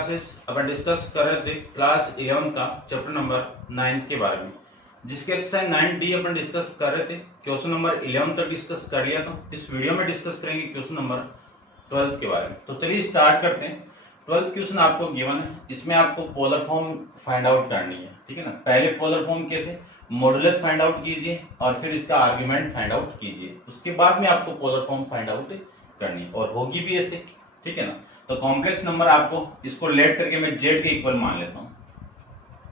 Classes अपन discuss कर रहे थे क्लास 11 का चैप्टर नंबर 9 के बारे में, जिसके एक्सरसाइज 9D अपन डिस्कस कर रहे थे। क्वेश्चन नंबर 11 तक डिस्कस कर लिया था। इस वीडियो में डिस्कस करेंगे क्वेश्चन नंबर 12 के बारे में। तो चलिए स्टार्ट करते हैं। 12 क्वेश्चन आपको गिवन है, इसमें आपको पोलर फॉर्म फाइंड आउट करनी है, ठीक है ना। पहले पोलर फॉर्म कैसे, मॉडुलस फाइंड आउट कीजिए और फिर इसका आर्ग्यूमेंट फाइंड आउट कीजिए, उसके बाद में आपको पोलर फॉर्म फाइंड आउट करनी है और होगी भी ऐसे, ठीक है ना। तो कॉम्प्लेक्स नंबर आपको इसको लेट करके मैं जेड के इक्वल मान लेता हूं,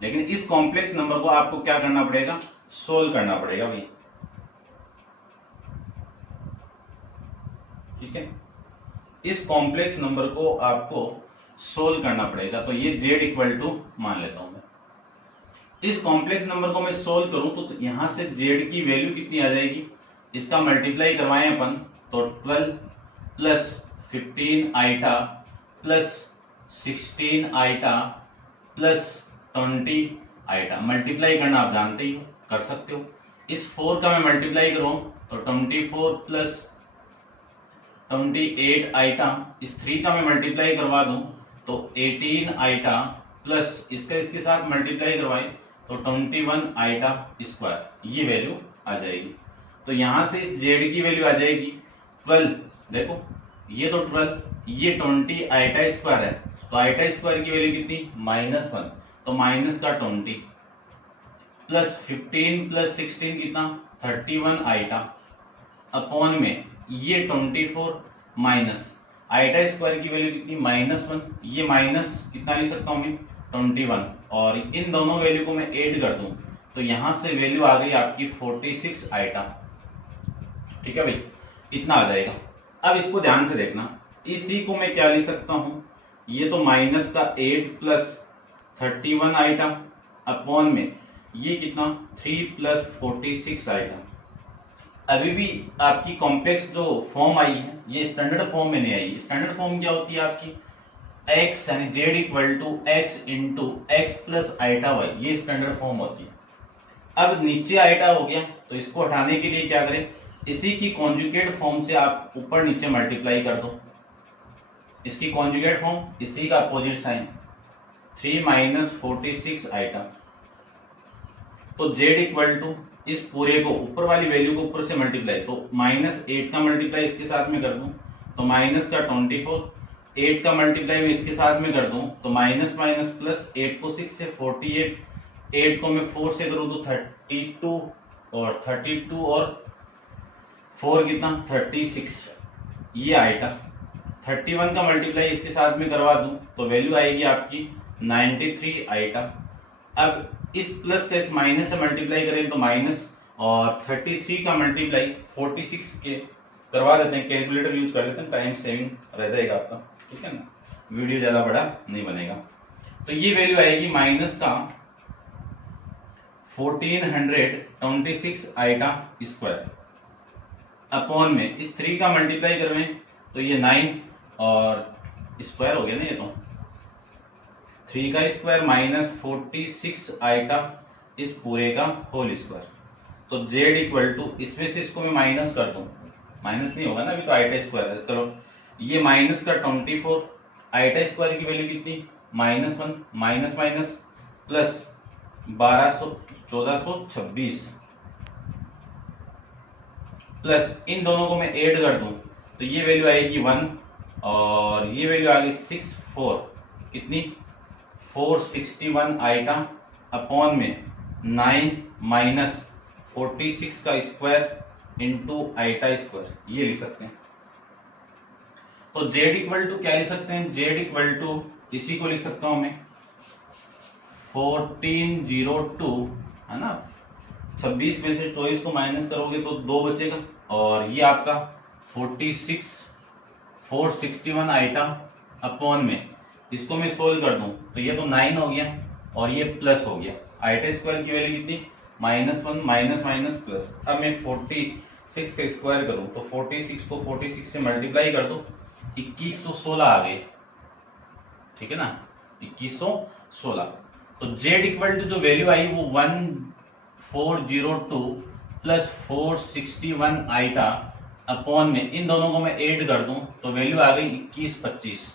लेकिन इस कॉम्प्लेक्स नंबर को आपको क्या करना पड़ेगा, सोल्व करना पड़ेगा भाई, ठीक है। इस कॉम्प्लेक्स नंबर को आपको सोल्व करना पड़ेगा। तो ये जेड इक्वल टू मान लेता हूं मैं। इस कॉम्प्लेक्स नंबर को मैं सोल्व करूं तो यहां से जेड की वैल्यू कितनी आ जाएगी, इसका मल्टीप्लाई करवाएं अपन तो 12 plus 15 iota plus 16 iota plus 20 iota. Multiply करना आप जानते ही हो, कर सकते हो। इस 4 का मैं मल्टीप्लाई करूं तो 24 प्लस 28 आइटा, इस 3 का मैं मल्टीप्लाई करवा दूं तो 18 आइटा प्लस इसका इसके साथ मल्टीप्लाई करवाएं तो 21 आइटा स्क्वायर, ये वैल्यू आ जाएगी। तो यहां से इस जेड की वैल्यू आ जाएगी 12। देखो ये तो 12, ये 20 आइटा स्क्वायर है, तो आइटा स्क्वायर की वैल्यू कितनी, -1, तो माइनस का 20 प्लस 15 प्लस 16 कितना 31 आइटा अपॉन में ये 24 माइनस आइटा स्क्वायर की वैल्यू कितनी -1, ये माइनस कितना लिख सकता हूं मैं 21, और इन दोनों वैल्यू को मैं ऐड कर दूं तो यहां से वैल्यू आ गई आपकी 46 आइटा, ठीक है भाई, इतना आ जाएगा। अब इसको ध्यान से देखना, इसी को मैं क्या लिख सकता हूं, ये तो माइनस का 8 प्लस 31 आइटा अपॉन में ये कितना 3 प्लस 46 आइटा। अभी भी आपकी कॉम्प्लेक्स जो फॉर्म आई है ये स्टैंडर्ड फॉर्म में नहीं आई। स्टैंडर्ड फॉर्म क्या होती है आपकी, x यानी z equal to x into x plus iota y, ये स्टैंडर्ड फॉर्म होती है। अब नीचे आइटा हो गया तो इसको हटाने के लिए क्या करें, इसी की कॉन्जुगेट फॉर्म से आप ऊपर नीचे मल्टीप्लाई कर दो। इसकी कॉन्जुगेट फॉर्म, इसी का अपोजिट साइन 3 माइनस 46 आइटा। तो z इक्वल टू इस पूरे को ऊपर वाली वैल्यू को ऊपर से मल्टीप्लाई, तो -8 का मल्टीप्लाई इसके साथ में कर दूं तो माइनस का 24, 8 का मल्टीप्लाई में इसके साथ में कर दूं तो माइनस माइनस प्लस, 8 को 6 से 48, 8 को मैं 4 से करूं तो 32 और 32 और 4 कितना 36, ये आएगा। 31 का मल्टीप्लाई इसके साथ में करवा दूं तो वैल्यू आएगी आपकी 93 आइटा। अब इस प्लस का इस माइनस से मल्टीप्लाई करें तो माइनस, और 33 का मल्टीप्लाई 46 के करवा देते हैं, कैलकुलेटर यूज कर लेते हैं, टाइम सेविंग रह जाएगा आपका, ठीक है ना, वीडियो ज्यादा बड़ा नहीं बनेगा। तो ये वैल्यू आएगी माइनस का 1426 आइटा स्क्वायर अपॉन में इस 3 का मल्टीप्लाई करवें तो ये 9 और स्क्वायर हो गया ना, ये तो 3 का स्क्वायर माइनस 46 आइटा इस पूरे का होल स्क्वायर। तो z इक्वल टू इसमें से इसको मैं माइनस कर दूं, माइनस नहीं होगा ना अभी तो आइटा स्क्वायर है, चलो ये माइनस का 24 आइटा स्क्वायर की वैल्यू कितनी -1 माइनस माइनस प्लस 1426 प्लस इन दोनों को मैं ऐड कर दूं तो ये वैल्यू आएगी 1 और ये वैल्यू आ गई 64 कितनी 461 आइटा अपॉन में 9 माइनस 46 का स्क्वायर इंटू आइटा स्क्वायर, ये लिख सकते हैं। तो z इक्वल टू क्या लिख सकते हैं, z इक्वल टू इसी को लिख सकता हूं मैं 1402, है ना, 26 में से 24 को माइनस करोगे तो 2 बचेगा, और ये आपका 461 आइटा अपॉन में इसको मैं सोल्व कर दूं तो ये तो 9 हो गया और ये प्लस हो गया, आइटा स्क्वायर की वैल्यू कितनी -1 माइनस माइनस प्लस। अब मैं 46 का स्क्वायर करूं तो 46 को 46 से मल्टीप्लाई कर दो 2116 आ गए, ठीक है ना, 2116। तो z इक्वल टू जो वैल्यू आई वो 1402 प्लस 461 आइटा अपॉन में इन दोनों को मैं ऐड कर दूं तो वैल्यू आ गई 2125।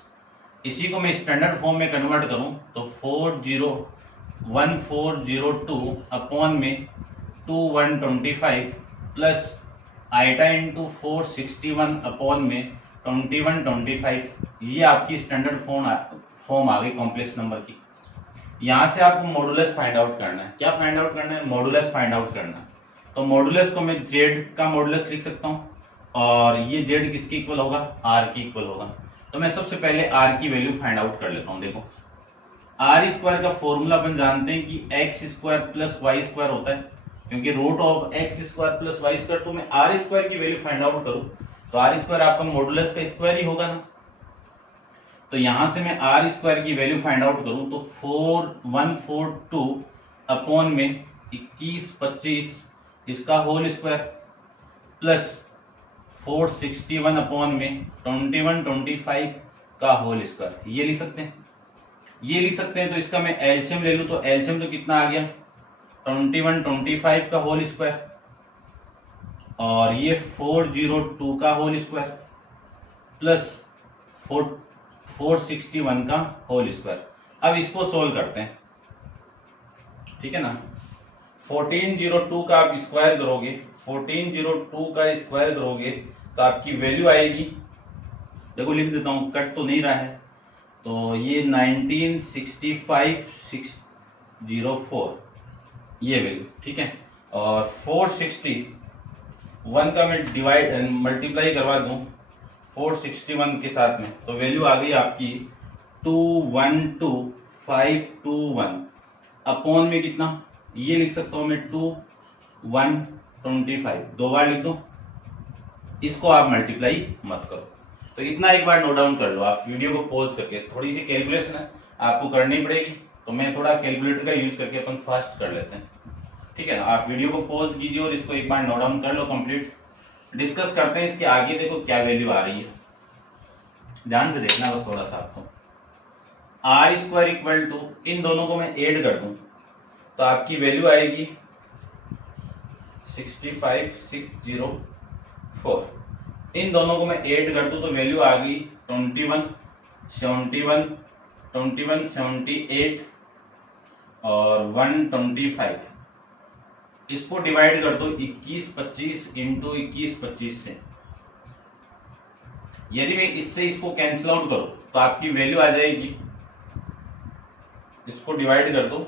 इसी को मैं स्टैंडर्ड फॉर्म में कन्वर्ट करूं तो 1402 अपॉन में 2125 प्लस आइटा इंटू 461 अपॉन में 2125, ये आपकी स्टैंडर्ड फॉर्म आ गई कॉम्प्लेक्स नंबर की। यहां से आपको मॉडुलस फाइंड आउट करना है। क्या फाइंड आउट करना है? मॉडुलस फाइंड आउट करना है। तो मॉडुलस को मैं जेड का मॉडुलस लिख सकता हूं और ये जेड किसके इक्वल होगा? आर की इक्वल होगा। तो मैं सबसे पहले आर की वैल्यू फाइंड आउट कर लेता हूं। देखो आर स्क्वायर का फॉर्मूला अपन जानते हैं कि x square plus y square होता है, क्योंकि root of x square plus y square. तो मैं आर स्क्वायर की वैल्यू फाइंड आउट करूं तो आर स्क्वायर आपका मॉडुलस का स्क्वायर ही होगा ना। तो यहां से मैं आर स्क्वायर की वैल्यू फाइंड आउट करूं तो 4142 अपॉन में 2125 इसका होल स्क्वायर प्लस 461 अपॉन में 2125 का होल स्क्वायर, ये लिख सकते हैं। ये लिख सकते हैं। तो इसका मैं एलसीएम ले लूं तो एलसीएम तो कितना आ गया? 2125 का होल स्क्वायर और ये 402 का होल स्क्वायर प्लस 461 का होल स्क्वायर। अब इसको सोल्व करते हैं, ठीक है ना। 1402 का आप स्क्वायर करोगे, 1402 का स्क्वायर करोगे तो आपकी वैल्यू आएगी, देखो लिख देता हूं, कट तो नहीं रहा है, तो ये 1965604 ये वैल्यू, ठीक है। और 461 का मैं डिवाइड मल्टीप्लाई करवा दूं 461 के साथ में, तो वैल्यू आ गई आपकी 212521 अपॉन में कितना, ये लिख सकता हूं मैं 2125, दो बार लिख दो, इसको आप मल्टीप्लाई मत करो। तो इतना एक बार नोट डाउन कर लो आप वीडियो को पॉज करके। थोड़ी सी कैलकुलेशन है आपको करनी पड़ेगी, तो मैं थोड़ा कैलकुलेटर का यूज करके अपन फास्ट कर लेते हैं, ठीक है ना। आप वीडियो को पॉज कीजिए और इसको एक बार नोट डाउन कर लो कंप्लीट। डिस्कस करते हैं इसके आगे। देखो क्या वैल्यू आ रही है, ध्यान से देखना बस थोड़ा सा आपको। आर स्क्वायर इक्वल टू, इन दोनों को मैं ऐड कर दूं तो आपकी वैल्यू आएगी 65604। इन दोनों को मैं ऐड कर दूं तो वैल्यू आ गई 2171 2178 और 125। इसको डिवाइड कर दो 2125 इंटू 2125 से। यदि मैं इससे इसको कैंसिल आउट करूं तो आपकी वैल्यू आ जाएगी, इसको डिवाइड कर दो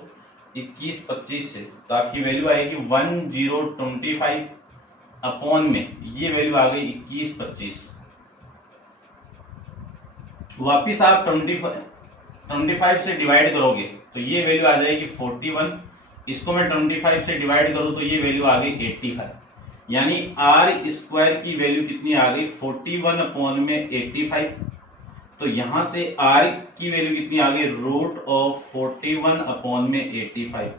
2125 से तो आपकी वैल्यू आएगी 1025 अपॉन में ये वैल्यू आ गई 2125। वापिस आप 25 से डिवाइड करोगे तो ये वैल्यू आ जाएगी 41। इसको मैं 25 से डिवाइड करूं तो ये वैल्यू आ गई 85। यानी आर स्क्वायर की वैल्यू कितनी आ गई 41 अपॉन में 85। तो यहां से आर की वैल्यू कितनी आ गई रूट ऑफ 41 अपॉन में 85।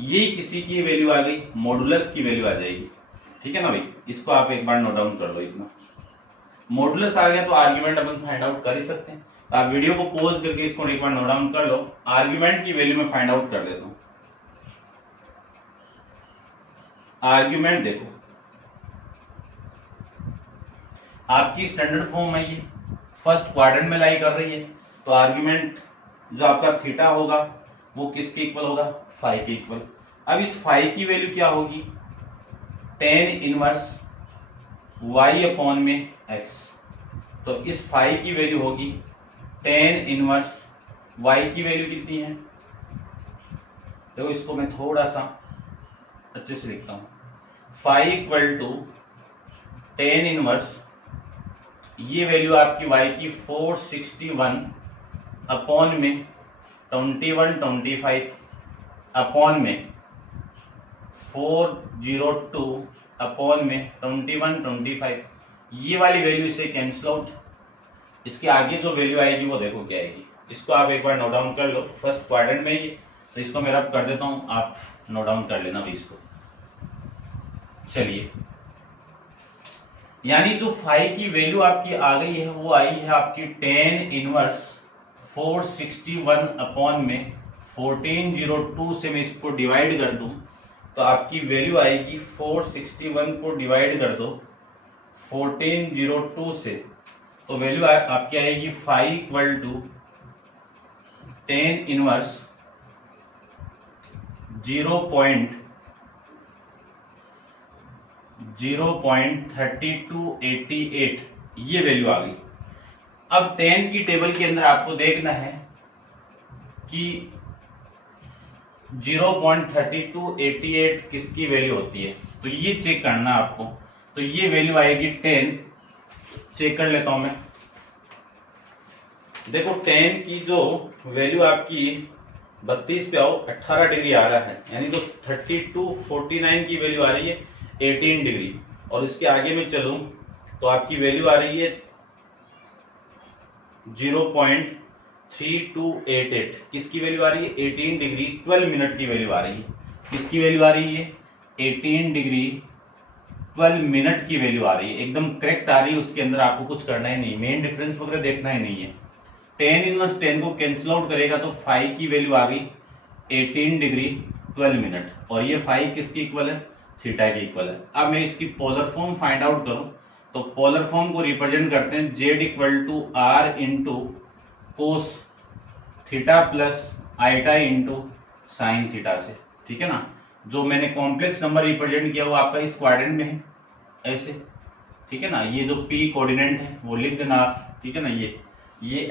ये किसी की वैल्यू आ गई, मॉडुलस की वैल्यू आ जाएगी, ठीक है ना भाई। इसको आप एक बार नोट डाउन कर लो। इतना मॉडुलस आ गया तो आर्ग्यूमेंट अपन फाइंड आउट कर ही सकते हैं। तो आप वीडियो को पॉज करके इसको एक बार नोट डाउन कर लो। आर्ग्यूमेंट की वैल्यू में फाइंड आउट कर देता हूं। आर्ग्यूमेंट देखो आपकी स्टैंडर्ड फॉर्म है, ये फर्स्ट क्वाड्रेंट में लाई कर रही है, तो आर्ग्यूमेंट जो आपका थीटा होगा वो किसके इक्वल होगा? फाई के इक्वल। अब इस फाई की वैल्यू क्या होगी? tan इनवर्स y अपॉन में x। तो इस फाई की वैल्यू होगी tan इनवर्स y की वैल्यू कितनी है? देखो इसको मैं थोड़ा सा अच्छे से लिखता हूं। Phi equal to tan inverse, ये वैल्यू आपकी y की 461 अपॉन में 2125 अपॉन में 402 अपॉन में 2125। ये वाली वैल्यू से कैंसिल आउट। इसके आगे जो वैल्यू आएगी वो देखो क्या आएगी। इसको आप एक बार नोट डाउन कर लो। फर्स्ट क्वाड्रेंट में ही, तो इसको मैं रब कर देता हूं, आप नोट डाउन कर लेना भाई इसको। चलिए, यानी जो फाई की वैल्यू आपकी आ गई है वो आई है आपकी tan इनवर्स 461 अपॉन में 1402 से मैं इसको डिवाइड कर दूं तो आपकी वैल्यू आएगी 461 को डिवाइड कर दो 1402 से, तो वैल्यू आपकी आएगी phi equal to ten inverse 0.3288 ये वैल्यू आ गई। अब 10 की टेबल के अंदर आपको देखना है कि 0.3288 किसकी वैल्यू होती है, तो ये चेक करना आपको। तो ये वैल्यू आएगी 10, चेक कर लेता हूं मैं। देखो 10 की जो वैल्यू आपकी 32 पे आओ 18 डिग्री आ रहा है, यानी तो 3249 की वैल्यू आ रही है 18 डिग्री। और इसके आगे में चलूं तो आपकी वैल्यू आ रही है 0.3288, किसकी वैल्यू आ रही है 18 डिग्री 12 मिनट की वैल्यू आ रही है। किसकी वैल्यू आ रही है 18 डिग्री 12 मिनट की वैल्यू आ रही है, एकदम करेक्ट आ रही है। उसके अंदर आपको कुछ करना ही नहीं, मेन डिफरेंस वगैरह देखना ही नहीं है। 10 इनवर्स 10 को कैंसिल आउट करेगा तो 5 की वैल्यू आ गई 18 डिग्री 12 मिनट, और ये 5 किसकी इक्वल है, थीटा के इक्वल है। अब मैं इसकी पोलर फॉर्म फाइंड आउट करूं तो पोलर फॉर्म को रिप्रेजेंट करते हैं z equal to r into cos theta plus iota into sine theta से, ठीक है ना। जो मैंने कॉम्प्लेक्स नंबर रिप्रेजेंट किया वो आपका इस क्वाड्रेंट में है ऐसे, ठीक है ना। ये जो p कोऑर्डिनेट है वो लिख देना आप, ठीक है ना। ये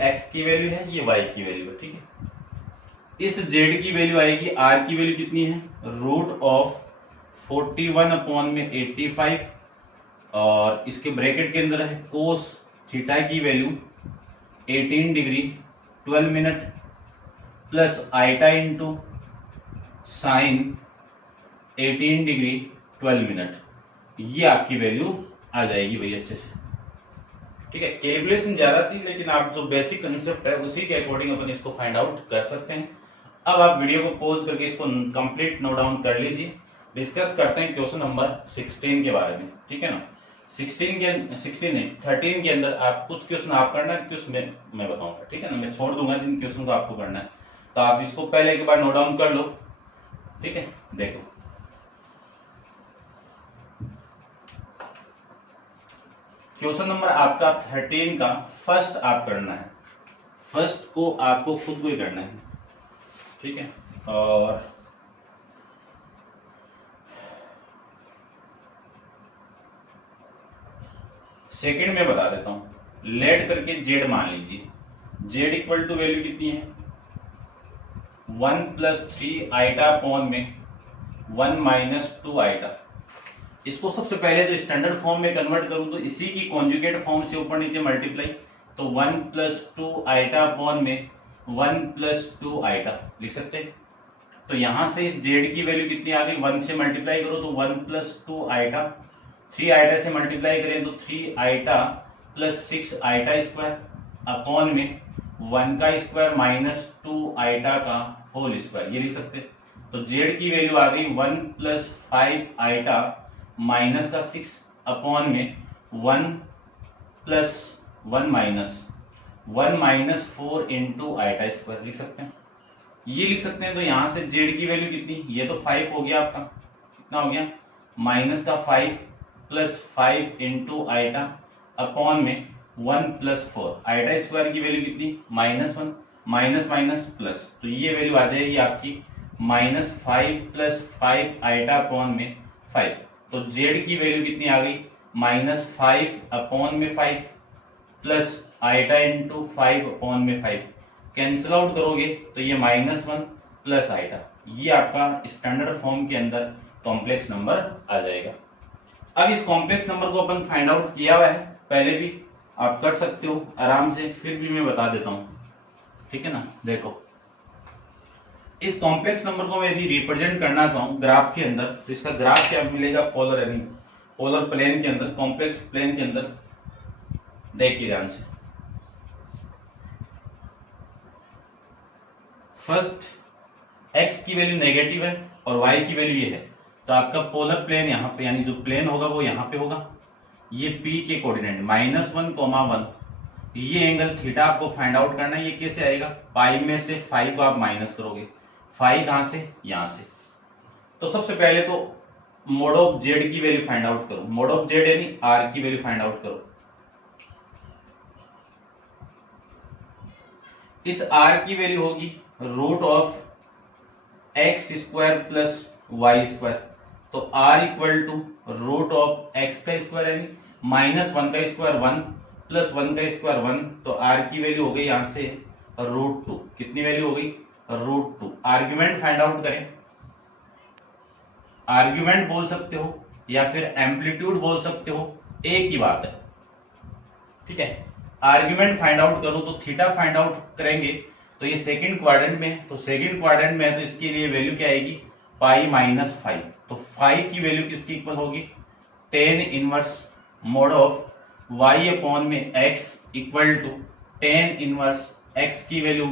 x की वैल्यू है, ये y की वैल्यू है, ठीक है। इस z की वैल्यू आएगी, r की वैल्यू कितनी है, रूट ऑफ 41 अपॉन में 85, और इसके ब्रैकेट के अंदर है कोस थीटा की value 18 degree 12 minute plus iota into sine 18 degree 12 minute, ये आपकी वैल्यू आ जाएगी भाई अच्छे से, ठीक है। कैलकुलेशन ज्यादा थी लेकिन आप जो बेसिक कंसेप्ट है उसी के अकॉर्डिंग अपन इसको फाइंड आउट कर सकते हैं। अब आप वीडियो को पॉज करके इसको कंप्लीट नोट डाउन कर लीजिए। डिस्कस करते हैं क्वेश्चन नंबर 16 के बारे में, ठीक है ना। 13 के अंदर आप कुछ क्वेश्चन आप करना है, क्वेश्चन मैं बताऊंगा, ठीक है ना। मैं छोड़ दूंगा जिन क्वेश्चन को आपको करना है, तो आप इसको पहले एक बार नोट डाउन कर लो, ठीक है। देखो क्वेश्चन नंबर आपका 13 का फर्स्ट आप करना है, फर्स्ट को आपको खुद को ही करना है, ठीक है। और सेकंड में बता देता हूं, लेट करके जेड मान लीजिए। जेड इक्वल टू वैल्यू कितनी है 1 प्लस 3 आइटा अपॉन में 1 माइनस 2 आइटा। इसको सबसे पहले जो स्टैंडर्ड फॉर्म में कन्वर्ट करूं तो इसी की कॉन्जुगेट फॉर्म से ऊपर नीचे मल्टीप्लाई, तो 1 प्लस 2 आइटा अपॉन में 1 प्लस 2 आइटा लिख सकते हैं। तो यहां से इस जेड की वैल्यू कितनी आ गई, 1 से मल्टीप्लाई करो तो 1 प्लस 2 आइटा, 3 आइटा से मल्टीप्लाई करें तो 3 iota plus 6 iota square upon में 1 का स्क्वायर माइनस 2 आइटा का होल स्क्वायर, ये लिख सकते हैं। तो जेड की वैल्यू आ गई 1 प्लस 5 आइटा माइनस का 6 अपॉन में 1 plus 1 minus 4 into iota square लिख सकते हैं, ये लिख सकते हैं। तो यहां से जेड की वैल्यू कितनी, ये तो 5 हो गया आपका, कितना हो गया माइनस का 5 प्लस 5 इंटू आइटा अपॉन में 1 प्लस 4, आइटा स्क्वायर की वैल्यू कितनी -1, माइनस माइनस प्लस, तो ये वैल्यू आ जाएगी आपकी -5 प्लस 5 आइटा अपॉन में 5। तो जेड की वैल्यू कितनी आ गई -5 अपॉन में 5 प्लस आइटा इंटू 5 अपॉन में 5, कैंसिल आउट करोगे तो ये -1 प्लस आइटा, ये आपका स्टैंडर्ड फॉर्म के अंदर कॉम्प्लेक्स नंबर आ जाएगा। अब इस कॉम्प्लेक्स नंबर को अपन फाइंड आउट किया हुआ है, पहले भी आप कर सकते हो आराम से, फिर भी मैं बता देता हूं, ठीक है ना। देखो इस कॉम्प्लेक्स नंबर को मैं यदि रिप्रेजेंट करना चाहूं ग्राफ के अंदर, तो इसका ग्राफ क्या मिलेगा, पोलर प्लेन के अंदर, कॉम्प्लेक्स प्लेन के अंदर। देखिए ध्यान से, फर्स्ट x की वैल्यू नेगेटिव है और y की वैल्यू ये है, तो आपका पोलर प्लेन यहाँ पे, यानी जो प्लेन होगा वो यहाँ पे होगा। ये p के कोऑर्डिनेट -1, 1, ये एंगल थीटा आपको फाइंड आउट करना है। ये कैसे आएगा, पाई में से 5 को आप माइनस करोगे, 5 कहां से, यहां से। तो सबसे पहले तो मोड ऑफ जेड की वैल्यू फाइंड आउट करो, मोड ऑफ जेड यानी r की वैल्यू फाइंड आउट करो। इस r की वैल्यू होगी root of x square plus y square, तो r equal to root of x का स्क्वायर यानी माइनस 1 का स्क्वायर 1 प्लस 1 का स्क्वायर 1, तो आर की वैल्यू हो गई यहां से रूट 2। कितनी वैल्यू हो गई? रूट 2। आर्ग्यूमेंट फाइंड आउट करें, आर्ग्यूमेंट बोल सकते हो या फिर एम्पलीट्यूड बोल सकते हो, एक ही बात है, ठीक है। आर्ग्यूमेंट फाइंड आउट करूं तो थीटा फाइंड आउट करेंगे, तो ये सेकंड क्वाड्रेंट में है, तो सेकंड क्वाड्रेंट में है तो इसके लिए वैल्यू क्या आएगी? Pi minus 5। तो 5 की वैल्यू किसकी इक्वल होगी? Tan inverse mod of y upon में x equal to ten inverse x की वैल्यू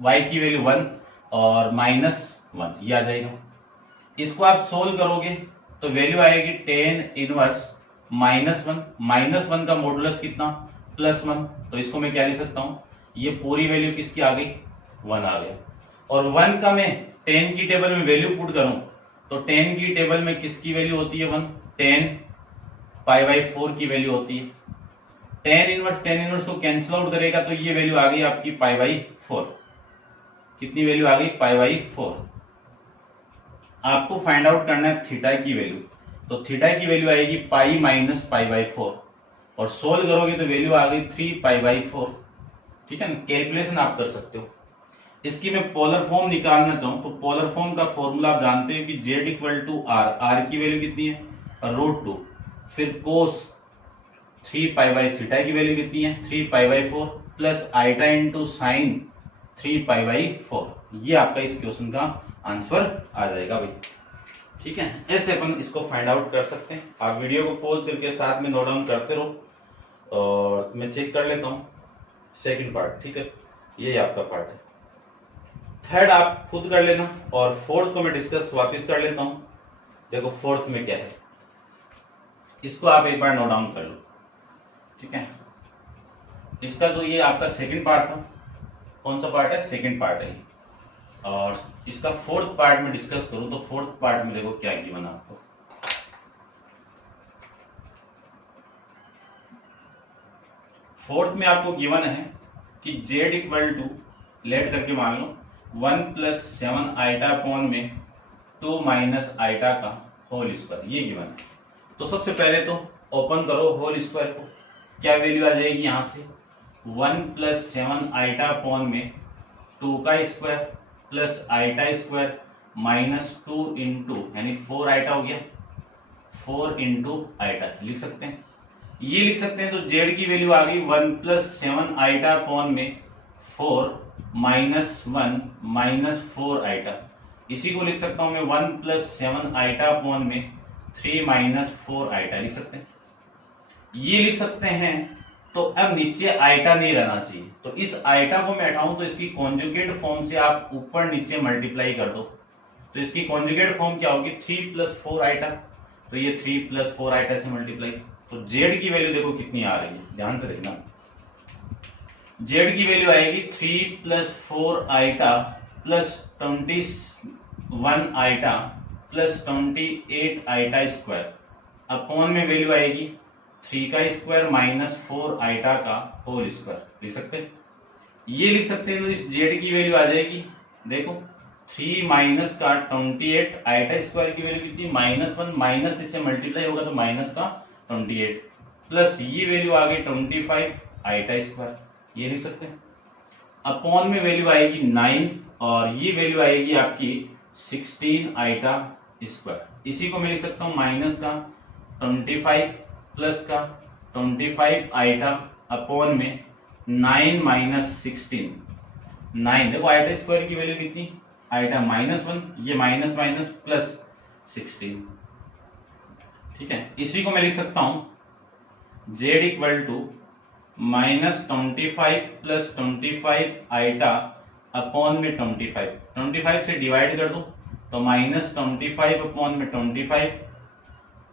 वाई की वैल्यू 1 और माइनस 1, ये आ जाएगा। इसको आप सोल्व करोगे तो वैल्यू आएगी टेन इनवर्स माइनस वन का मॉडुलस कितना? प्लस 1। तो इसको मैं क्या लिख सकता हूं? ये पूरी वैल्यू किसकी आ गई? 1 आ गया। और 1 का मैं 10 की टेबल में वैल्यू पुट करूं तो 10 की टेबल में किसकी वैल्यू होती है? 1। 10 पाई बाई 4 की वैल्यू होती है। 10 इनवर्स को कैंसिल आउट करेगा तो ये वैल्यू आ गई आपकी पाई बाई 4। कितनी वैल्यू आ गई? पाई बाई 4। आपको फाइंड आउट करना है थीटा की वैल्यू, तो थीटा की वैल्यू आएगी पाई माइनस पाई बाई 4 और सोल्व करोगे तो वैल्यू आ गई 3 पाई बाई 4। ठीक है ना, कैलकुलेशन आप कर सकते हो। इसकी मैं पोलर फॉर्म निकालना चाहूं तो पोलर फॉर्म का फॉर्मूला आप जानते हो कि z equal to r, r की वैल्यू कितनी है? रूट 2, फिर कोस 3 पाई बाई थीटा की वैल्यू कितनी है? 3 pi by 4 plus iota into sine 3 pi by 4। ये आपका इस क्वेश्चन का आंसर आ जाएगा भाई। ठीक है, ऐसे अपन इसको फाइंड आउट कर सकते हैं। आप वीडियो को पॉज करके साथ में नोट डाउन करते रहो और मैं चेक कर लेता हूं सेकंड पार्ट। ठीक है, ये आपका पार्ट है। थर्ड आप खुद कर लेना और फोर्थ को मैं डिस्कस वापस कर लेता हूं। देखो फोर्थ में क्या है, इसको आप एक बार नोट डाउन कर लो। ठीक है, इसका जो ये आपका सेकंड पार्ट था, कौन सा पार्ट है? सेकंड पार्ट है। और इसका फोर्थ पार्ट में डिस्कस करूं तो फोर्थ पार्ट में देखो क्या गिवन आपको। फोर्थ में आपको गिवन है कि z इक्वल टू लेट करके मान लो 1 प्लस 7 आइटा अपॉन में 2 माइनस आइटा का होल स्क्वायर, ये गिवन है। तो सबसे पहले तो ओपन करो होल स्क्वायर को, क्या वैल्यू आ जाएगी यहां से? 1 प्लस 7 आइटा अपॉन में 2 का square plus iota square minus 2 into यानी 4 आइटा हो गया, 4 इंटू आइटा लिख सकते हैं। ये लिख सकते हैं तो जेड की वैल्यू आ गई 1 प्लस 7 आइटा अपॉन में 4 माइनस 1 माइनस 4 आइटा। इसी को लिख सकता हूं मैं 1 प्लस 7 आइटा अपॉन में 3 माइनस 4 आइटा लिख सकते हैं। ये लिख सकते हैं तो अब नीचे आइटा नहीं रहना चाहिए, तो इस आइटा को मैं हटाऊं तो इसकी कॉन्जुगेट फॉर्म से आप ऊपर नीचे मल्टीप्लाई कर दो, तो इसकी कॉन्जुगेट फॉर्म क्या होगी? 3 प्लस 4 आइटा, तो ये 3 प्लस 4 आइटा से मल्टीप्लाई। तो जेड की वैल्यू देखो कितनी आ रही है, ध्यान से देखना। जेड की वैल्यू आएगी 3 plus 4 iota plus 21 iota plus 28 iota square upon में वैल्यू आएगी 3 का स्क्वायर माइनस 4 आइटा का होल स्क्वायर लिख सकते हैं। ये लिख सकते हैं तो इस जेड की वैल्यू आ जाएगी, देखो 3 माइनस का 28 आइटा स्क्वायर की वैल्यू कितनी? -1, माइनस इससे मल्टीप्लाई होगा तो माइनस का 28 प्लस ये वैल्यू आ गई 25 आइटा स्क्वायर, ये लिख सकते हैं। अपॉन में वैल्यू आएगी 9 और ये वैल्यू आएगी आपकी 16 आइटा स्क्वायर। इसी को मैं लिख सकता हूँ माइनस का 25 प्लस का 25 आइटा अपॉन में 9 माइनस 16, 9 देखो आइटा स्क्वायर की वैल्यू कितनी? आइटा -1, ये माइनस माइनस प्लस 16। ठीक है, इसी को मैं लिख सकता हूं z equal to -25 plus 25 iota upon में 25 से डिवाइड कर दो तो -25 अपॉन में 25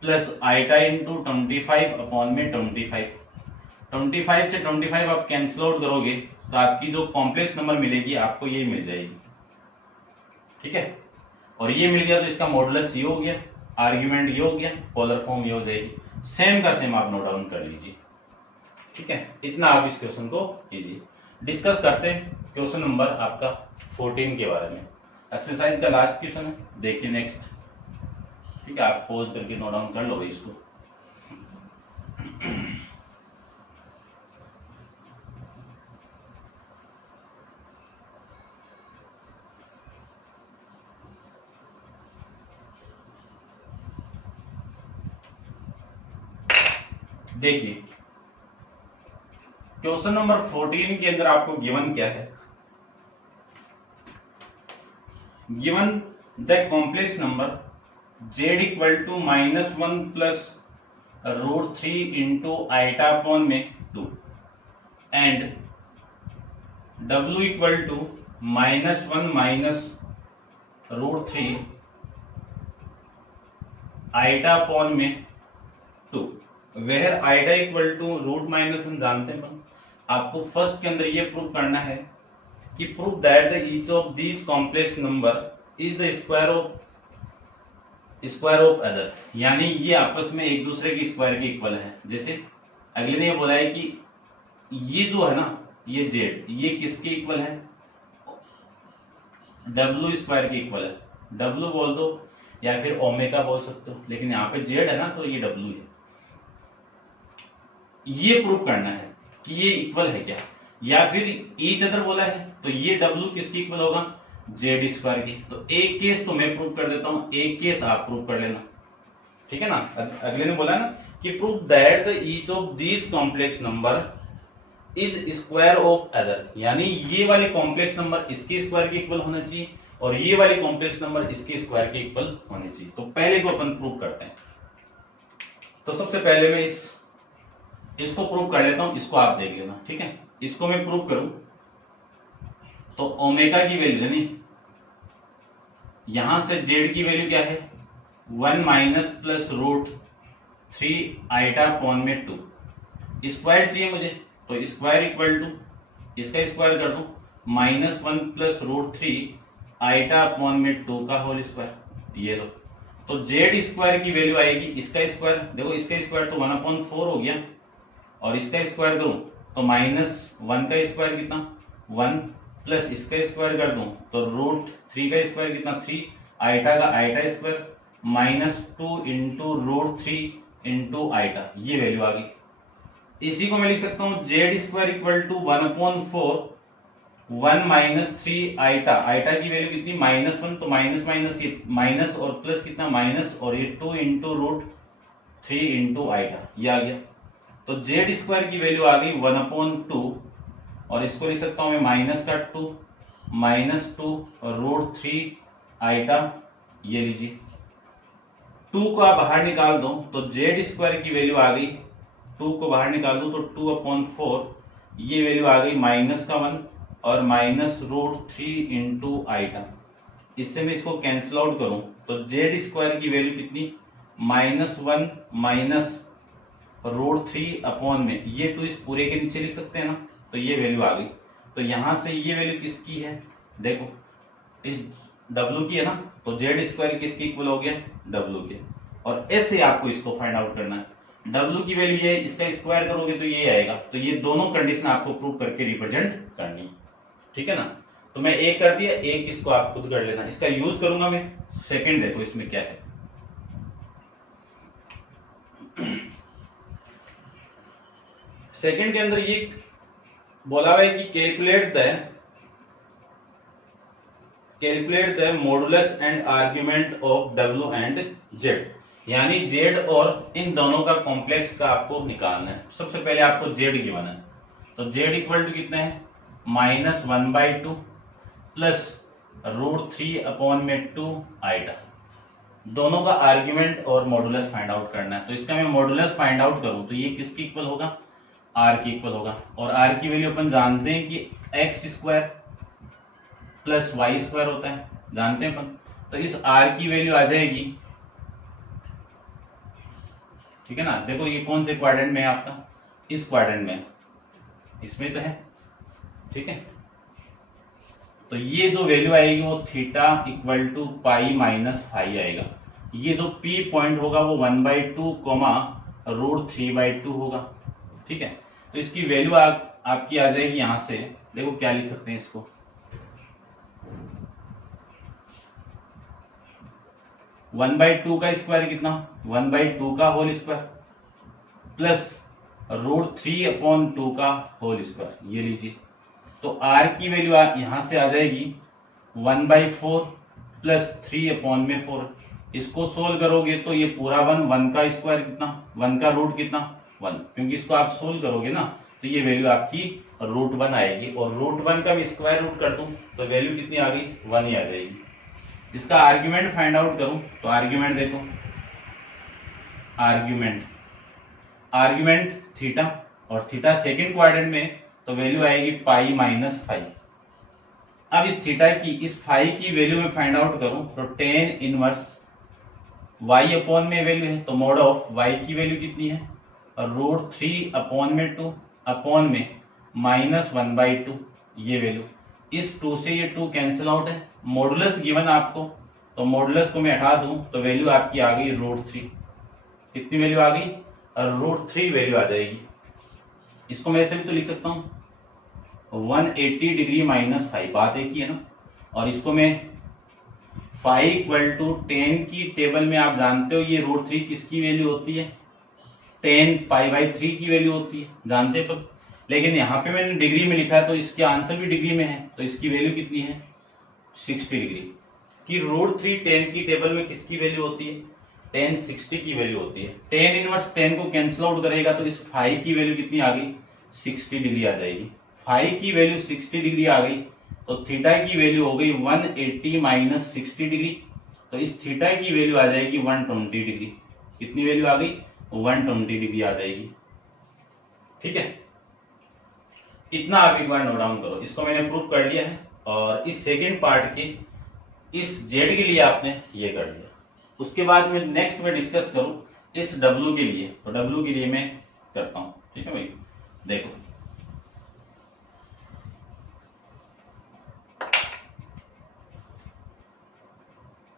प्लस आइटा इंटू 25 अपॉन में 25 से 25 आप कैंसिल आउट करोगे तो आपकी जो कॉम्प्लेक्स नंबर मिलेगी आपको ये मिल जाएगी। ठीक है, और ये मिल गया तो इसका मॉडुलस ये हो गया, आर्ग्यूमेंट ये हो गया, पोलर फॉर्म ये हो जाएगी। सेम का सेम आप नोट डाउन कर लीजिए। ठीक है, इतना आप इस क्वेश्चन को कीजिए। डिस्कस करते हैं क्वेश्चन नंबर आपका 14 के बारे में। एक्सरसाइज का लास्ट क्वेश्चन है, देखिए नेक्स्ट। ठीक है, आप पॉज करके नोट डाउन कर लो इसको। देखिए क्वेश्चन नंबर 14 के अंदर आपको गिवन क्या है? Given the complex number z equal to -1 plus √3 into iota upon में 2 and w equal to -1 minus √3 iota upon में 2 वेयर आइटा इक्वल टू √-1 जानते हैं। आपको फर्स्ट के अंदर ये प्रूव करना है कि prove that the each of these complex number is the square of other, यानी ये आपस में एक दूसरे की स्क्वायर के इक्वल है। जैसे अगले ने ये बोला है कि ये जो है ना, ये जेड, ये किसके इक्वल है? डब्ल्यू स्क्वायर के इक्वल है। डब्ल्यू बोल दो या फिर ओमेगा बोल सकते हो, लेकिन यहाँ पे जेड है ना, तो ये डब्ल्यू है। ये प्रूव करना है कि ये इक्वल है क्या, या फिर ईच अदर बोला है तो ये डब्ल्यू किसकी इक्वल होगा? जेड स्क्वायर की। तो एक केस तो मैं प्रूव कर देता हूं, एक केस आप प्रूव कर लेना, ठीक है ना। अगले ने बोला ना कि prove that the each of these complex number is square of other, यानी ये वाले कॉम्प्लेक्स नंबर इसके स्क्वायर के इक्वल होना चाहिए और ये वाले कॉम्प्लेक्स नंबर इसके स्क्वायर के इक्वल होने चाहिए। तो पहले को अपन प्रूव करते हैं। तो सबसे पहले मैं इसको प्रूव कर लेता हूं, इसको आप देख लेना, ठीक है। इसको मैं प्रूव करूं तो ओमेगा की वैल्यू यानी यहां से जेड की वैल्यू क्या है? 1 माइनस प्लस √3 आइटा अपॉन में 2। स्क्वायर चाहिए मुझे, तो स्क्वायर इक्वल टू इसका स्क्वायर कर दूं -1 प्लस √3 आइटा अपॉन में 2 का होल स्क्वायर। ये लो, तो जेड स्क्वायर की वैल्यू आएगी इसका स्क्वायर, देखो इसका स्क्वायर तो 1/4 हो गया, और इसका स्क्वायर करूं तो -1 का स्क्वायर कितना? 1 प्लस इसका स्क्वायर कर दूं तो √3 का स्क्वायर कितना? 3, आइटा का iota square -2 into √3 into iota, ये वैल्यू आ गई। इसी को मैं लिख सकता हूं z square equal to 1/4 1 minus 3 iota, iota की वैल्यू कितनी? -1, तो माइनस माइनस ये माइनस और प्लस कितना? माइनस, और ये 2 इंटू √3 इंटू आइटा, ये आ गया। तो जेड स्क्वायर की वैल्यू आ गई 1/2, और इसको लिख सकता हूं मैं -2 -2 √3 आइटा, ये लीजिए। 2 को आप बाहर निकाल दो तो जेड स्क्वायर की वैल्यू आ गई, 2 को बाहर निकाल दो तो 2/4, ये वैल्यू आ गई -1 और -√3 इंटू आइटा। इससे मैं इसको कैंसिल आउट करूं तो जेड स्क्वायर की वैल्यू कितनी? -1 माइनस √3 अपॉन में ये 2 इस पूरे के नीचे लिख सकते हैं ना, तो ये वैल्यू आ गई। तो यहां से ये वैल्यू किसकी है? देखो इस W की है ना, तो जेड स्क्वायर किसके इक्वल हो गया? W के। और ऐसे आपको इसको फाइंड आउट करना है। W की वैल्यू ये, इसका स्क्वायर करोगे तो ये आएगा। तो ये दोनों कंडीशन आपको प्रूव करके रिप्रेजेंट करनी है, ठीक है ना। तो मैं एक कर दिया, एक इसको आप खुद कर लेना। इसका यूज करूंगा मैं सेकंड, देखो इसमें क्या है। सेकंड के अंदर ये बोला हुआ है कि calculate the modulus and argument of W and Z, यानी Z और इन दोनों का कॉम्प्लेक्स का आपको निकालना है। सबसे पहले आपको Z गिवन है, तो Z इक्वल टू कितना है? -1/2 प्लस √3 अपॉन में 2 आइटा। दोनों का आर्ग्यूमेंट और मॉडुलस फाइंड आउट करना है। तो इसका मैं मॉडुलस फाइंड आउट करूं तो ये किसकी इक्वल होगा? R की इक्वल होगा। और R की वैल्यू अपन जानते हैं कि x² प्लस y² होता है, जानते हैं अपन। तो इस R की वैल्यू आ जाएगी, ठीक है ना। देखो ये कौन से क्वाड्रेंट में है आपका? इस क्वाड्रेंट में, इसमें तो है, ठीक है। तो ये जो वैल्यू आएगी वो theta equal to pi minus phi आएगा। ये जो P पॉइंट होगा वो 1/2 √3/2 होगा, ठीक है। तो इसकी वैल्यू आपकी आ जाएगी यहां से, देखो क्या लिख सकते हैं इसको, 1/2 का स्क्वायर कितना, 1/2 का होल स्क्वायर प्लस √3/2 का होल स्क्वायर, ये लीजिए। तो r की वैल्यू यहां से आ जाएगी 1/4 प्लस 3/4। इसको सोल्व करोगे तो ये पूरा 1 का स्क्वायर कितना, 1 का रूट कितना 1, क्योंकि इसको आप सोल्व करोगे ना तो ये वैल्यू आपकी √1 आएगी, और √1 का भी स्क्वायर रूट कर दूं तो वैल्यू कितनी आ गई, 1 ही आ जाएगी। इसका आर्ग्यूमेंट फाइंड आउट करूं तो आर्ग्यूमेंट देखो, आर्ग्यूमेंट थीटा, और थीटा सेकंड क्वाड्रेंट में तो वैल्यू आएगी π-5। अब इस थीटा की, इस फाई की वैल्यू में फाइंड आउट करूं तो tan इनवर्स y अपॉन में वैल्यू है, तो मॉड ऑफ y की वैल्यू कितनी है, √3/2 अपॉन में -1/2, ये वैल्यू। इस 2 से ये 2 कैंसिल आउट है, मॉडुलस गिवन आपको, तो मॉडुलस को मैं हटा दूं तो वैल्यू आपकी आ गई √3। कितनी वैल्यू आ गई, √3 वैल्यू आ जाएगी। इसको मैं ऐसे भी तो लिख सकता हूं 180 डिग्री -5, बात एक ही है ना। और इसको मैं फाई इक्वल टू 10 की टेबल में आप जानते हो ये √3 किसकी वैल्यू होती है, 10 π/3 की वैल्यू होती है, जानते पर। लेकिन यहाँ पे मैंने डिग्री में लिखा है तो इसके आंसर भी डिग्री में है, तो इसकी वैल्यू कितनी है 60 डिग्री की। √3 10 की टेबल में किसकी वैल्यू होती है, 10 60 की वैल्यू होती है। tan इनवर्स 10 को कैंसिल आउट करेगा तो इस फाई की वैल्यू कितनी आ गई, 60 डिग्री आ जाएगी। फाई की वैल्यू 60 डिग्री आ गई तो थीटा की वैल्यू हो गई 180 - 60 डिग्री, तो इस थीटा की वैल्यू आ जाएगी 120 डिग्री। कितनी वैल्यू आ गई, 120 डिग्री आ जाएगी। ठीक है, इतना आप एक बार नोट डाउन करो। इसको मैंने प्रूव कर लिया है, और इस सेकेंड पार्ट के इस जेड के लिए आपने ये कर लिया। उसके बाद में नेक्स्ट में डिस्कस करूं इस डब्ल्यू के लिए, तो डब्ल्यू के लिए मैं करता हूं। ठीक है भाई, देखो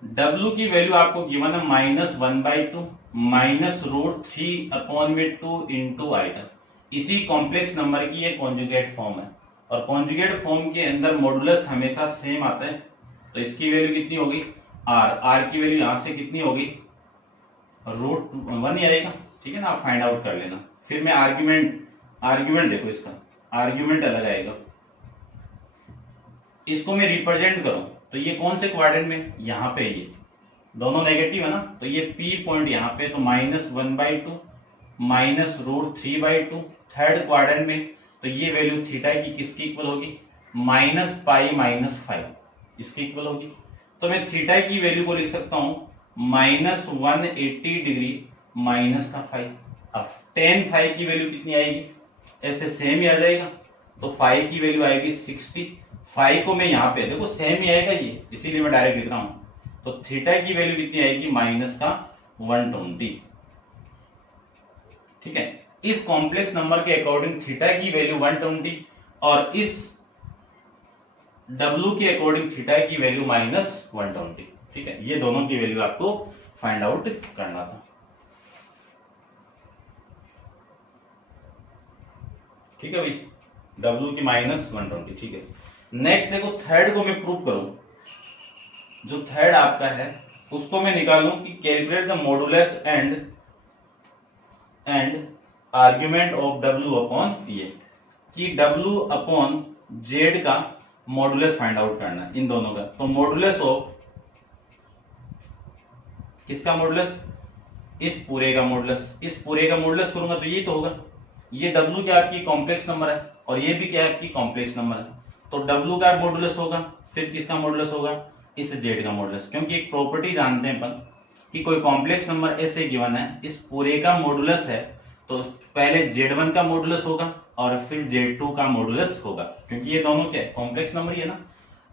W की वैल्यू आपको गिवन है -1/2 -√3/2 इंटू आइटा। इसी कॉम्प्लेक्स नंबर की ये कॉन्जुगेट फॉर्म है, और कॉन्जुगेट फॉर्म के अंदर मॉडुलस हमेशा सेम आता है। तो इसकी वैल्यू कितनी होगी, r की वैल्यू यहां से कितनी होगी, √1 ही आएगा। ठीक है ना, आप फाइंड आउट कर लेना। फिर मैं आर्ग्यूमेंट देखो, इसका आर्ग्यूमेंट अलग आएगा। इसको मैं रिप्रेजेंट करूं तो ये कौन से क्वाड्रेंट में, यहाँ पे ये दोनों नेगेटिव है ना, तो ये P पॉइंट यहाँ पे, तो -1/2 -√3/2। थर्ड क्वाड्रेंट में तो ये वैल्यू थीटा की किसकी इक्वल होगी, -π-5 इसकी इक्वल होगी। तो मैं थीटा की वैल्यू को लिख सकता हूं -180 डिग्री -5। अब tan फाई की वैल्यू कितनी आएगी, ऐसे सेम ही आ जाएगा, तो फाई की वैल्यू आएगी 60। फाई को मैं यहाँ पे देखो सेम ही आएगा ये, इसीलिए मैं डायरेक्ट लिख रहा हूं। तो थीटा की वैल्यू कितनी आएगी, -120। ठीक है, इस कॉम्प्लेक्स नंबर के अकॉर्डिंग थीटा की वैल्यू 120, और इस W के अकॉर्डिंग थीटा की वैल्यू -120। ठीक है, ये दोनों की वैल्यू आपको फाइंड आउट करना था। ठीक है भाई, W की -120। ठीक है, नेक्स्ट देखो थर्ड को मैं प्रूव करूं, जो थर्ड आपका है उसको मैं निकालूं कि calculate the modulus and argument of W upon ये, कि W अपॉन Z का मॉडुलस फाइंड आउट करना है इन दोनों का। तो मॉडुलस ऑफ किसका मॉडुलस, इस पूरे का मॉडुलस, इस पूरे का मॉडुलस करूंगा तो ये तो होगा, ये W क्या आपकी कॉम्प्लेक्स नंबर है, और ये भी क्या है आपकी कॉम्प्लेक्स नंबर है। तो W का मॉडुलस होगा, फिर किसका मॉडुलस होगा, इस Z का मॉडुलस। क्योंकि एक प्रॉपर्टी जानते हैं अपन कि कोई कॉम्प्लेक्स नंबर ऐसे गिवन है, इस पूरे का मॉडुलस है, तो पहले Z1 का मॉडुलस होगा और फिर Z2 का मॉडुलस होगा, क्योंकि ये दोनों क्या है, कॉम्प्लेक्स नंबर ही है ना।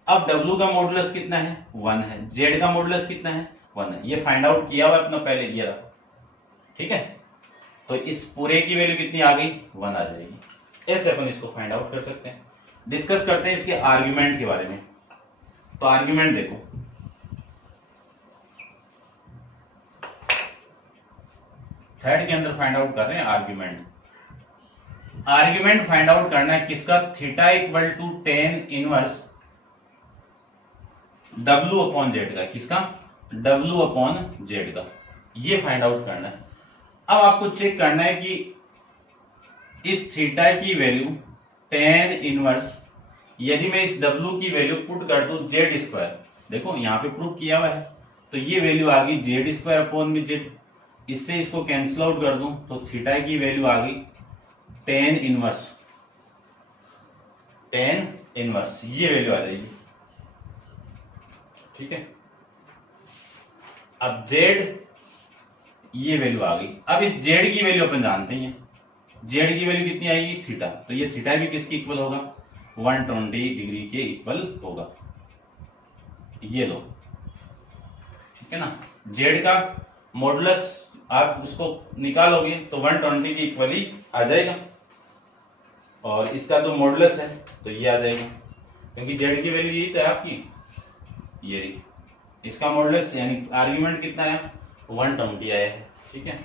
अब W का मॉडुलस कितना है, 1 है, Z का मॉडुलस कितना है, 1 है। ये फाइंड आउट किया हुआ अपना पहले दिया था। ठीक है, तो इस पूरे की वैल्यू कितनी आ गई, 1 आ जाएगी। ऐसे अपन इसको फाइंड आउट कर सकते हैं। डिस्कस करते हैं इसके आर्ग्यूमेंट के बारे में। तो आर्ग्यूमेंट देखो, थर्ड के अंदर फाइंड आउट कर रहे हैं आर्ग्यूमेंट। आर्ग्यूमेंट फाइंड आउट करना है किसका, theta equal to ten inverse W upon Z का, किसका, W अपॉन जेड का, ये फाइंड आउट करना है। अब आपको चेक करना है कि इस थीटा की वैल्यू टेन इनवर्स, यदि मैं इस W की वैल्यू पुट कर दूं जेड स्क्वायर, देखो यहां पे प्रूव किया हुआ है, तो ये वैल्यू आ गई जेड स्क्वायर अपॉन में जेड, इससे इसको कैंसिल आउट कर दूं तो थीटा की वैल्यू आ गई टेन इनवर्स, ये वैल्यू आ जाएगी, ठीक है। अब जेड, ये वैल्यू आ गई। अब इस जेड की वैल्यू अपन जानते हैं, जेड की वैल्यू कितनी आएगी, थीटा, तो ये थीटा भी किसके इक्वल होगा, 120 डिग्री के इक्वल होगा, ये लो, ठीक है ना। जेड का मॉडुलस आप उसको निकालोगे तो 120 के इक्वल ही आ जाएगा, और इसका जो मॉडुलस है तो ये आ जाएगा, क्योंकि जेड की वैल्यू यही तो है आपकी, ये रही, इसका मॉडुलस यानी आर्ग्यूमेंट कितना है, 120 आया है, ठीक है।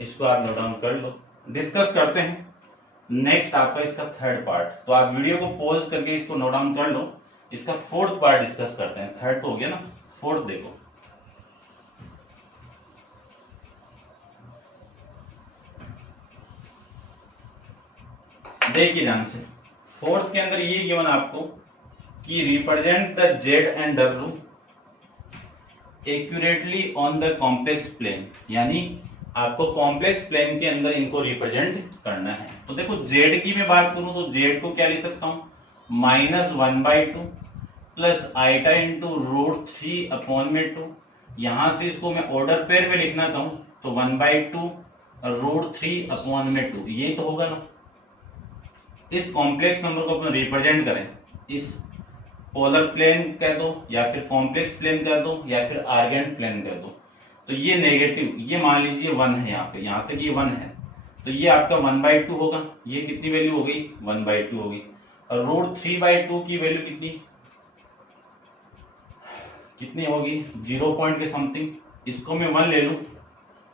इसको आप नोट डाउन कर लो। डिस्कस करते हैं नेक्स्ट आपका इसका थर्ड पार्ट, तो आप वीडियो को पॉज करके इसको नोट डाउन कर लो, इसका फोर्थ पार्ट डिस्कस करते हैं। थर्ड तो हो गया ना, फोर्थ देखो। देखिए ध्यान से, फोर्थ के अंदर ये गिवन आपको कि represent the Z and W accurately on the complex plane, यानी आपको कॉम्प्लेक्स प्लेन के अंदर इनको रिप्रेजेंट करना है। तो देखो जेड की मैं बात करूं तो जेड को क्या लिख सकता हूं, -1/2 प्लस आइटा इंटू √3 अपॉन में 2, यहां से इसको मैं ऑर्डर पेयर में लिखना चाहूं तो 1/2 √3 अपॉन में 2, ये तो होगा ना। इस कॉम्प्लेक्स नंबर को अपन रिप्रेजेंट करें, इस पोलर प्लेन कह दो या फिर कॉम्प्लेक्स प्लेन कह दो या फिर आर्गेंट प्लेन कह दो, तो ये नेगेटिव, ये मान लीजिए 1 है, यहाँ पे यहाँ तक ये 1 है, तो ये आपका 1/2 होगा, ये कितनी वैल्यू हो गई, 1/2 होगी। और √3/2 की वैल्यू कितनी होगी, 0 पॉइंट के समथिंग, इसको मैं 1 ले लूं,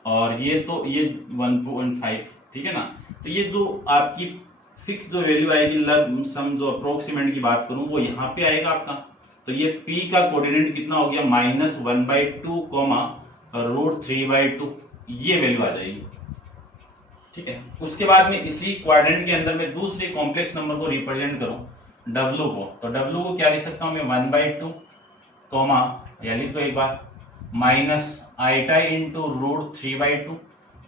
और ये तो ये 1.5, ठीक है ना। तो ये जो आपकी फिक्स जो वैल्यू आएगी, लग सम जो अप्रोक्सीमेट की बात करूं वो यहाँ पे आएगा आपका, तो ये P का कोऑर्डिनेट कितना हो गया, -1/2, √3/2, ये वैल्यू आ जाएगी, ठीक है। उसके बाद में इसी क्वाड्रेंट के अंदर में दूसरे कॉम्प्लेक्स नंबर को रिप्रेजेंट करूं W को, तो W को क्या लिख सकता हूं मैं, 1/2, या लिख दो एक बार, minus iota into √3/2,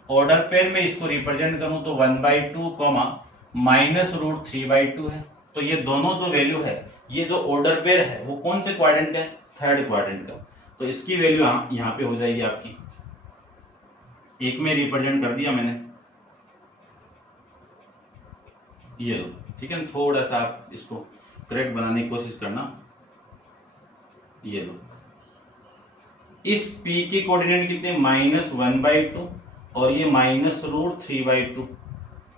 order pair में इसको रिप्रेजेंट करूं तो 1/2, -√3/2 है। तो ये दोनों जो वैल्यू है, ये जो ऑर्डर पेयर है वो कौन से क्वाड्रेंट है, थर्ड क्वाड्रेंट का, तो इसकी वैल्यू यहाँ पे हो जाएगी आपकी, एक में रिप्रेजेंट कर दिया मैंने, ये लो, ठीक है। थोड़ा सा आप इसको करेक्ट बनाने की कोशिश करना, ये लो, इस P के कोऑर्डिनेट कितने, -1/2 और ये -√3/2,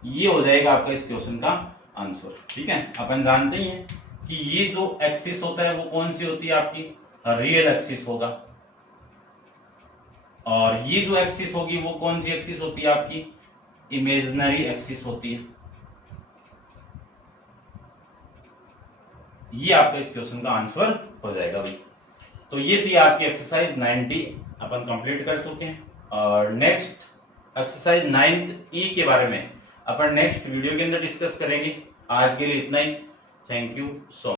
ये हो जाएगा आपका इस क्वेश्चन का आंसर, ठीक है। अपन जानते ही हैं कि ये जो एक्सिस होता है वो कौन सी होती है आपकी, रियल एक्सिस होगा, और ये जो एक्सिस होगी वो कौन सी एक्सिस होती है आपकी, इमेजिनरी एक्सिस होती है। ये आपका इस क्वेश्चन का आंसर हो जाएगा भाई। तो ये थी आपकी एक्सरसाइज 90 अपन कंप्लीट कर चुके हैं, और नेक्स्ट एक्सरसाइज 9E के बारे में अपन नेक्स्ट वीडियो के अंदर डिस्कस करेंगे। आज के लिए इतना ही, थैंक यू सो मच।